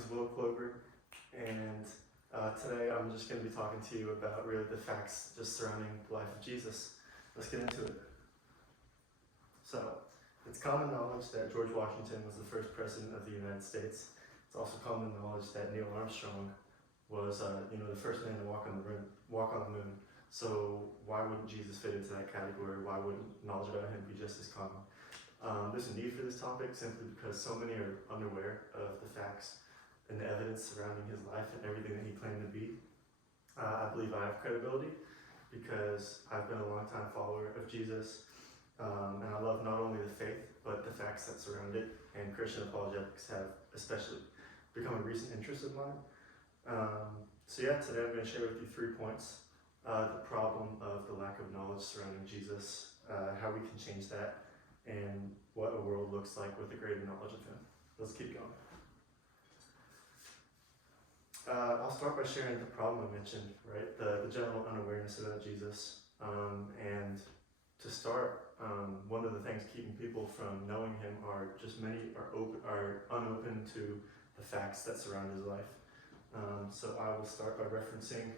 is Kloiber, and today I'm just going to be talking to you about really the facts just surrounding the life of Jesus. Let's get into it. So, it's common knowledge that George Washington was the first president of the United States. It's also common knowledge that Neil Armstrong was, the first man to walk on the moon. So why wouldn't Jesus fit into that category? Why wouldn't knowledge about him be just as common? There's a need for this topic simply because so many are unaware of the facts and the evidence surrounding his life and everything that he claimed to be. I believe I have credibility because I've been a long-time follower of Jesus, and I love not only the faith, but the facts that surround it, and Christian apologetics have especially become a recent interest of mine. Today I'm going to share with you 3 points. The problem of the lack of knowledge surrounding Jesus, how we can change that, and what a world looks like with a greater knowledge of him. Let's keep going. I'll start by sharing the problem I mentioned, right? The general unawareness about Jesus. And to start, one of the things keeping people from knowing him are just many are unopen to the facts that surround his life. So I will start by referencing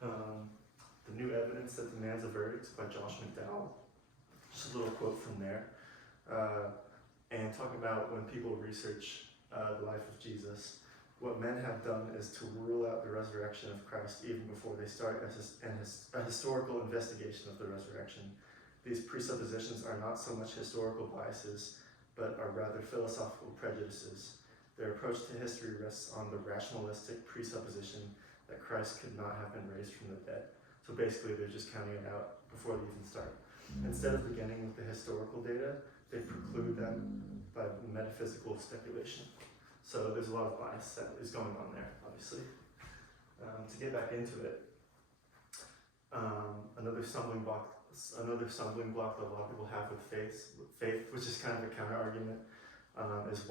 The New Evidence That Demands a Verdict by Josh McDowell. Just a little quote from there. And talking about when people research the life of Jesus, what men have done is to rule out the resurrection of Christ even before they start a historical investigation of the resurrection. These presuppositions are not so much historical biases, but are rather philosophical prejudices. Their approach to history rests on the rationalistic presupposition that Christ could not have been raised from the dead. So basically, they're just counting it out before they even start. Instead of beginning with the historical data, they preclude them by metaphysical speculation. So there's a lot of bias that is going on there, obviously. To get back into it, another stumbling block that a lot of people have with faith, which is kind of a counter argument, is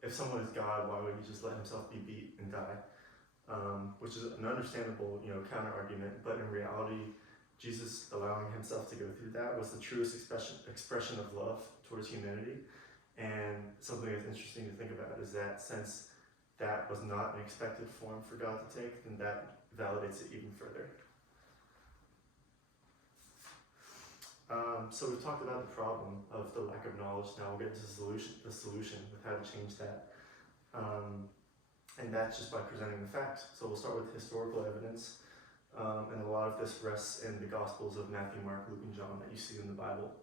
if someone is God, why would he just let himself be beat and die? Which is an understandable, counter argument, but in reality, Jesus allowing himself to go through that was the truest expression of love towards humanity. And something that's interesting to think about is that since that was not an expected form for God to take, then that validates it even further. So we've talked about the problem of the lack of knowledge. Now we'll get to the solution with how to change that. And that's just by presenting the facts. So we'll start with historical evidence. And a lot of this rests in the Gospels of Matthew, Mark, Luke, and John that you see in the Bible.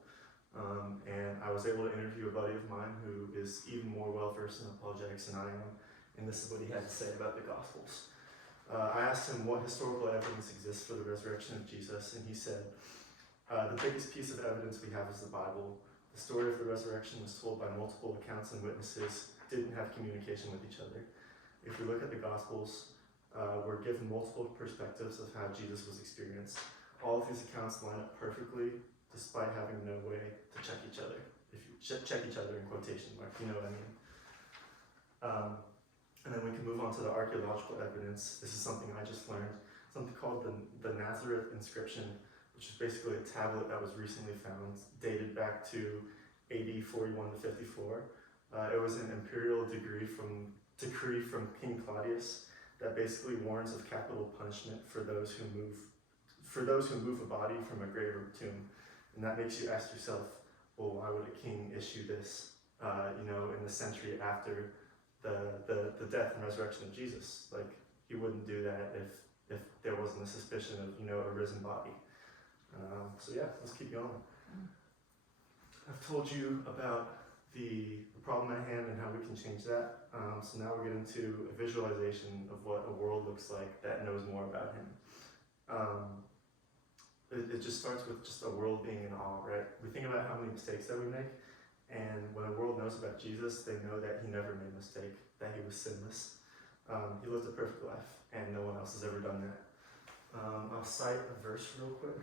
And I was able to interview a buddy of mine who is even more well-versed in apologetics than I am, and this is what he had to say about the Gospels. I asked him what historical evidence exists for the resurrection of Jesus, and he said, the biggest piece of evidence we have is the Bible. The story of the resurrection was told by multiple accounts, and witnesses didn't have communication with each other. If we look at the Gospels, we're given multiple perspectives of how Jesus was experienced. All of these accounts line up perfectly, despite having no way to check each other. If you check each other in quotation marks, you know what I mean. And then we can move on to the archaeological evidence. This is something I just learned, something called the Nazareth inscription, which is basically a tablet that was recently found, dated back to AD 41 to 54. It was an imperial decree from King Claudius that basically warns of capital punishment for those who move a body from a grave or tomb. And that makes you ask yourself, well, why would a king issue this, in the century after the death and resurrection of Jesus? Like, he wouldn't do that if there wasn't a suspicion of, a risen body. Let's keep going. I've told you about the problem at hand and how we can change that. So now we're getting to a visualization of what a world looks like that knows more about him. It just starts with just a world being in awe, right? We think about how many mistakes that we make, and when a world knows about Jesus, they know that he never made a mistake, that he was sinless. He lived a perfect life, and no one else has ever done that. I'll cite a verse real quick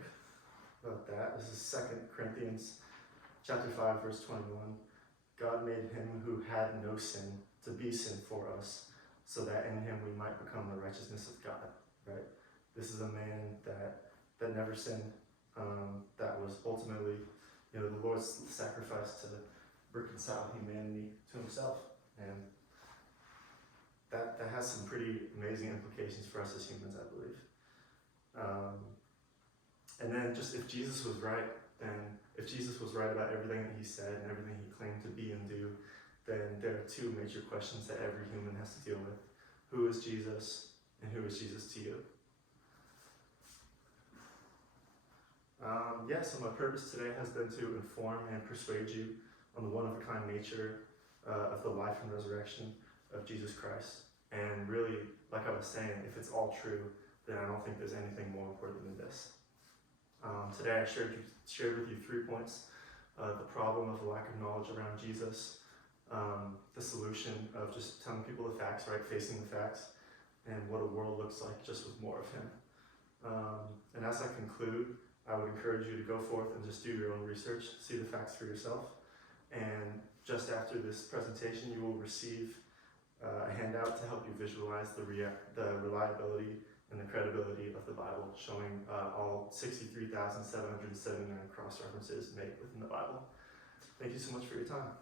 about that. This is 2 Corinthians chapter 5, verse 21. God made him who had no sin to be sin for us, so that in him we might become the righteousness of God, right? This is a man that never sinned, that was ultimately, the Lord's sacrifice to reconcile humanity to himself. And that has some pretty amazing implications for us as humans, I believe. And then just if Jesus was right, then if Jesus was right about everything that he said and everything he claimed to be and do, then there are two major questions that every human has to deal with. Who is Jesus, and who is Jesus to you? So my purpose today has been to inform and persuade you on the one-of-a-kind nature of the life and resurrection of Jesus Christ. And really, like I was saying, if it's all true, then I don't think there's anything more important than this. Today I shared with you 3 points. The problem of the lack of knowledge around Jesus, the solution of just telling people the facts, right, facing the facts, and what a world looks like just with more of him. And as I conclude, I would encourage you to go forth and just do your own research, see the facts for yourself. And just after this presentation, you will receive a handout to help you visualize the reliability and the credibility of the Bible, showing all 63,779 cross-references made within the Bible. Thank you so much for your time.